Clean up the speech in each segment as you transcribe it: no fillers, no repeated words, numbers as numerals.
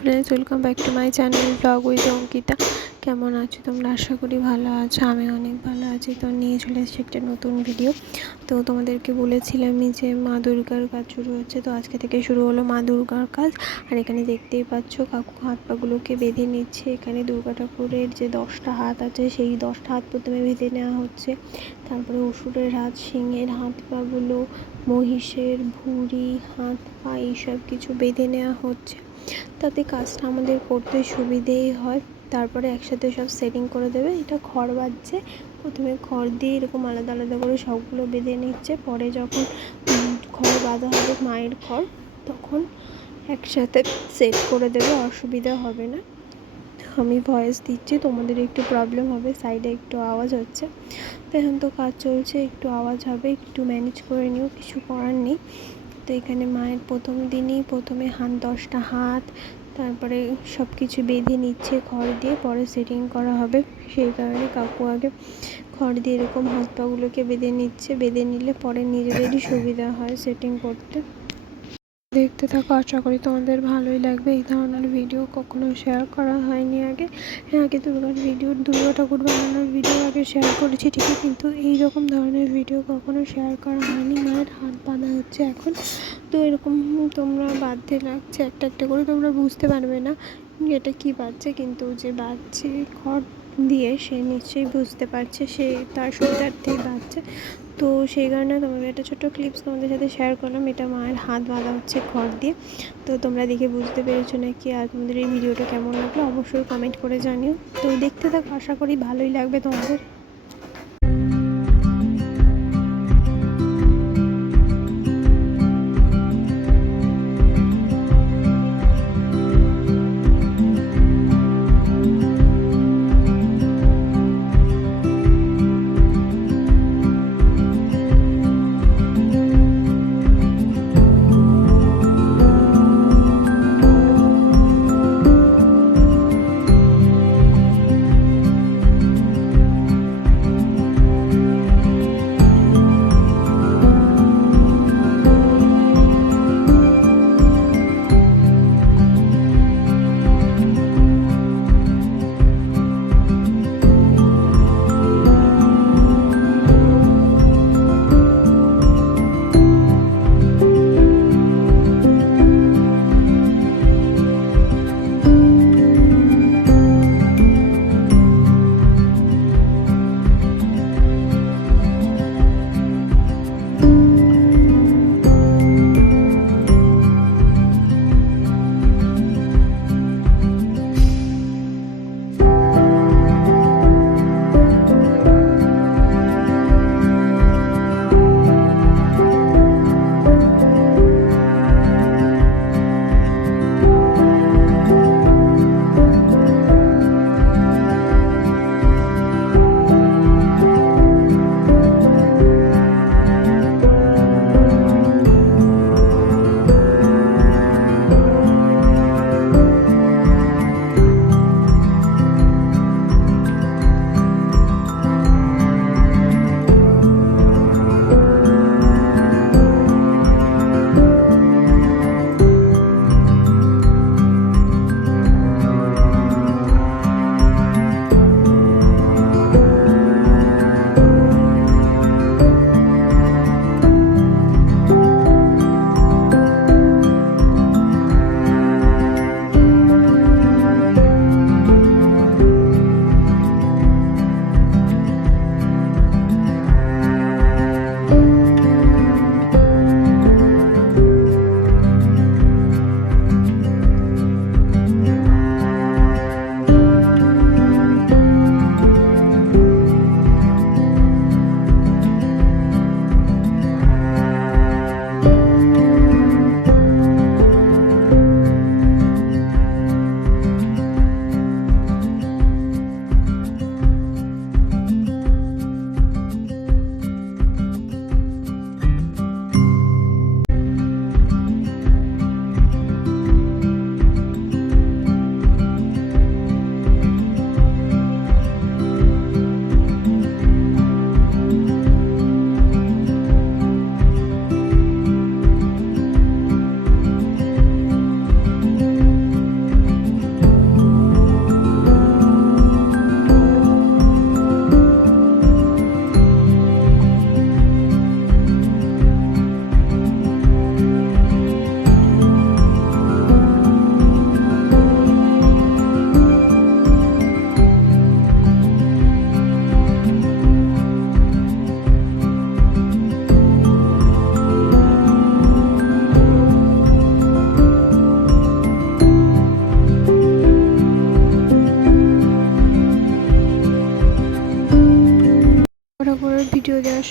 Friends, welcome back to my channel blog with Ankita. কেমন আছো তোমরা? আশা করি ভালো আছো। আমি অনেক ভালো আছি। তো নিয়ে চলে এসেছি একটা নতুন ভিডিও। তো তোমাদেরকে বলেছিলামই যে মা দুর্গার কাজ শুরু হচ্ছে, তো আজকে থেকে শুরু হলো মা দুর্গার কাজ। আর এখানে দেখতেই পাচ্ছ কাকু হাত পাগুলোকে বেঁধে নিচ্ছে। এখানে দুর্গা ঠাকুরের যে 10টা হাত আছে সেই 10টা হাত প্রথমে বেঁধে নেওয়া হচ্ছে। তারপরে অসুরের হাত, সিংহের হাত পাগুলো, মহিষের ভুঁড়ি, হাত পা এইসব কিছু বেঁধে নেওয়া হচ্ছে, তাতে কাজটা আমাদের করতে সুবিধেই হয়। তারপরে একসাথে সব সেটিং করে দেবে। এটা খড় বাজছে, প্রথমে খড় দিয়ে এরকম আলাদা আলাদা করে সবগুলো বেঁধে নিচ্ছে। পরে যখন খড় বাঁধা হবে মায়ের খড়, তখন একসাথে সেট করে দেবে, অসুবিধা হবে না। আমি ভয়েস দিচ্ছি, তোমাদের একটু প্রবলেম হবে, সাইডে একটু আওয়াজ হচ্ছে। তো এখন তো কাজ চলছে, একটু আওয়াজ হবে, একটু ম্যানেজ করে নিও, কিছু করার নেই। তো এখানে মায়ের প্রথম দিনই প্রথমে 10টা হাত, তারপরে সব কিছু বেঁধে নিচ্ছে খড় দিয়ে, পরে সেটিং করা হবে। সেই কারণে কাকু আগে খড় দিয়ে এরকম হাত পাগুলোকে বেঁধে নিচ্ছে। বেঁধে নিলে পরে নিজেদেরই সুবিধা হয় সেটিং করতে। দেখতে থাকো, আশা করি তোমাদের ভালোই লাগবে। এই ধরনের ভিডিও কখনো শেয়ার করা হয়নি আগে। হ্যাঁ, আগে দুর্গা ঠাকুর বানানোর ভিডিও আগে শেয়ার করেছি ঠিকই, কিন্তু এইরকম ধরনের ভিডিও কখনো শেয়ার করা হয়নি। মায়ের হাত বাঁধা হচ্ছে এখন। তো এরকম তোমরা বাঁধতে লাগছে একটা একটা করে, তোমরা বুঝতে পারবে না এটা কি বাজছে, কিন্তু যে বাজছে খড় দিয়ে সে নিশ্চয়ই বুঝতে পারছে, সে তার সুবিধার্থেই বাজছে। তো সেই কারণে তোমাদের একটা ছোট্ট ক্লিপস তোমাদের সাথে শেয়ার করলাম। এটা মায়ের হাত বাঁধা হচ্ছে খড় দিয়ে। তো তোমরা দেখে বুঝতে পেরেছো নাকি? আর তোমাদের এই ভিডিওটা কেমন লাগলো অবশ্যই কমেন্ট করে জানিও। তো দেখতে থাকো, আশা করি ভালোই লাগবে তোমাদের।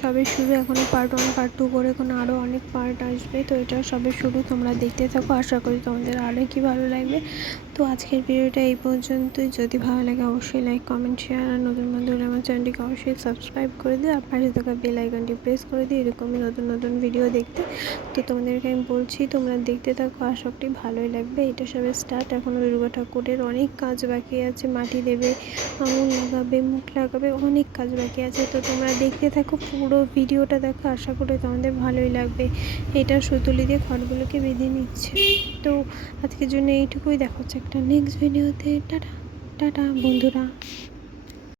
সবে শুরু, এখনও পার্ট 1 পার্ট 2 করে এখন আরও অনেক পার্ট আসবে। তো এটা সবে শুরু, তোমরা দেখতে থাকো, আশা করি তোমাদের আরও কি ভালো লাগবে। তো আজকের ভিডিওটা এই পর্যন্তই। যদি ভালো লাগে অবশ্যই লাইক, কমেন্ট, শেয়ার, আর নতুন বন্ধু হলে আমার চ্যানেলটিকে অবশ্যই সাবস্ক্রাইব করে দিও, আর পাশে থাকা বেল আইকনটি প্রেস করে দিও এরকমই নতুন নতুন ভিডিও দেখতে। তো তোমাদেরকে আমি বলছি তোমরা দেখতে থাকো, আশা করি ভালোই লাগবে। এটা সবে স্টার্ট, এখনও দুর্গা ঠাকুরের অনেক কাজ বাকি আছে, মাটি দেবে, আঙুল লাগাবে, মুখ লাগাবে, অনেক কাজ বাকি আছে। তো তোমরা দেখতে থাকো, পুরো ভিডিওটা দেখো, আশা করি তোমাদের ভালোই লাগবে। এটা সুতুলি দিয়ে ঘরগুলোকে বেঁধে নিচ্ছে। তো আজকের জন্য এইটুকুই, দেখা হচ্ছে একটা নেক্সট ভিডিওতে। টাটা টাটা বন্ধুরা।